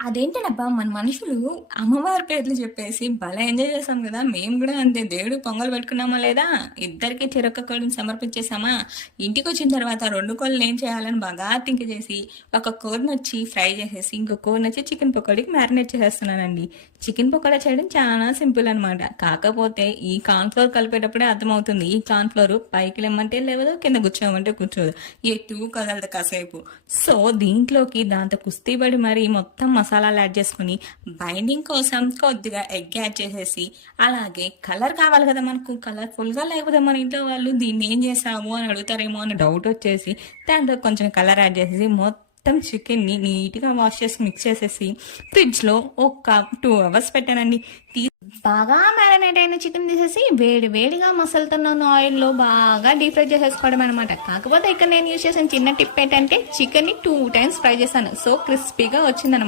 అదేంటనబ్బా మన మనుషులు అమ్మవారి పేర్లు చెప్పేసి భలే ఎంజాయ్ చేసాం కదా! మేము గూడా అంతే. దేవుడికి పొంగల్ పెట్టుకున్నామా లేదా, ఇద్దరికీ చెరొక్క కోడిని సమర్పించేసామా, ఇంటికొచ్చిన తర్వాత 2 కోళ్ళని ఏం చేయాలని బాగా థింక్ చేసి, ఒక కోడినొచ్చి ఫ్రై చేసేసి, ఇంకో కోడినొచ్చి చికెన్ పకోడీకి మ్యారినేట్ చేసేస్తున్నానండి. చికెన్ పకోడా చేయడం చాలా సింపుల్ అనమాట. కాకపోతే ఈ కార్న్ ఫ్లోర్ కలిపేటప్పుడే అర్థమవుతుంది. ఈ కార్న్ ఫ్లోర్ పైకి లెమ్మంటే లేవదు, కింద కూర్చోమంటే కూర్చోదు. ఎటూ కదలదు కాసేపు. సో దీంట్లోకి దాంతో కుస్తీ పడి మరి మొత్తం మసాలాలు యాడ్ చేసుకుని బైండింగ్ కోసం కొద్దిగా ఎగ్ యాడ్ చేసేసి, అలాగే కలర్ కావాలి కదా మనకు, కలర్ఫుల్గా, లేకపోతే మన ఇంట్లో వాళ్ళు దీన్ని ఏం చేసాము అని అడుగుతారేమో అని డౌట్ వచ్చేసి దాంట్లో కొంచెం కలర్ యాడ్ చేసేసి మొత్తం చికెన్ని నీట్గా వాష్ చేసి మిక్స్ చేసేసి ఫ్రిడ్జ్లో ఒక 2 hours పెట్టానండి. బాగా మ్యారినేట్ అయిన చికెన్ తీసేసి వేడి వేడిగా మసలుతున్న ఆయిల్లో బాగా డీప్ ఫ్రై చేసేసుకోవడం అనమాట. కాకపోతే ఇక్కడ నేను యూజ్ చేసిన చిన్న టిప్ ఏంటంటే చికెన్ని 2 times ఫ్రై చేశాను. సో క్రిస్పీగా వచ్చిందనమాట.